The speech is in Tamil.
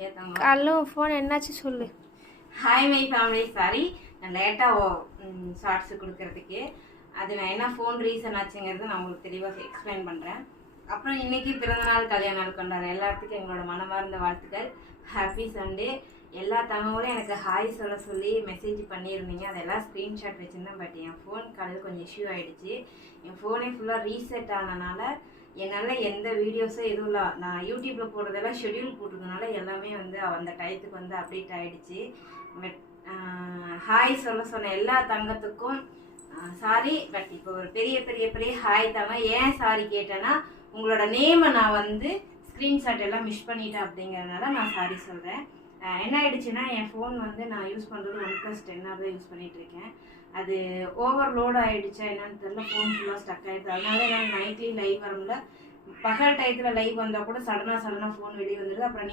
ஹலோ ஃபோன் என்னாச்சு சொல்லு. ஹாய் மை ஃபேமிலி, சாரி நான் லேட்டாக ஷார்ட்ஸ் கொடுக்கறதுக்கு. அது நான் என்ன ஃபோன் ரீசன் ஆச்சுங்கிறது நான் உங்களுக்கு தெளிவாக எக்ஸ்பிளைன் பண்ணுறேன். அப்புறம் இன்னைக்கு பிறந்தநாள் கல்யாண நாள் கொண்டாடுற எல்லாத்துக்கும் எங்களோட மனமார்ந்த வாழ்த்துக்கள். Happy Sunday. எல்லா தகவலும் எனக்கு ஹாய் சொல்ல சொல்லி மெசேஜ் பண்ணியிருந்தீங்க. அதெல்லாம் ஸ்க்ரீன்ஷாட் வச்சுருந்தேன். பட் என் ஃபோன் காலையில் கொஞ்சம் இஷ்யூ ஆகிடுச்சு. என் ஃபோனே ஃபுல்லாக ரீசெட் ஆனனால என்னால் எந்த வீடியோஸும் எதுவும் இல்லை. நான் யூடியூப்பில் போடுறதெல்லாம் ஷெட்யூல் போட்டதுனால எல்லாமே வந்து அந்த டயத்துக்கு வந்து அப்டேட் ஆகிடுச்சு. பட் ஹாய் சொல்ல சொன்ன எல்லா தங்கத்துக்கும் சாரி. பட் இப்போ ஒரு பெரிய பெரிய பெரிய ஹாய் தாங்க. ஏன் சாரி கேட்டேன்னா, உங்களோட நேமை நான் வந்து ஸ்க்ரீன்ஷாட் எல்லாம் மிஸ் பண்ணிட்டேன் அப்படிங்கிறதுனால நான் சாரி சொல்கிறேன். என்ன ஆயிடுச்சுன்னா, என் ஃபோன் வந்து நான் யூஸ் பண்ணுறது OnePlus 10 தான் யூஸ் பண்ணிகிட்ருக்கேன். அது ஓவர்லோட் ஆகிடுச்சா என்னன்னு தெரியல, ஃபோன் ஃபுல்லாக ஸ்டக் ஆகிடுது. அதனால நான் நைட்லி லைவ் வரும்ல, பகல் டயத்தில் லைவ் வந்தால் கூட சடனாக ஃபோன் வெளியே வந்துடுது. அப்புறம்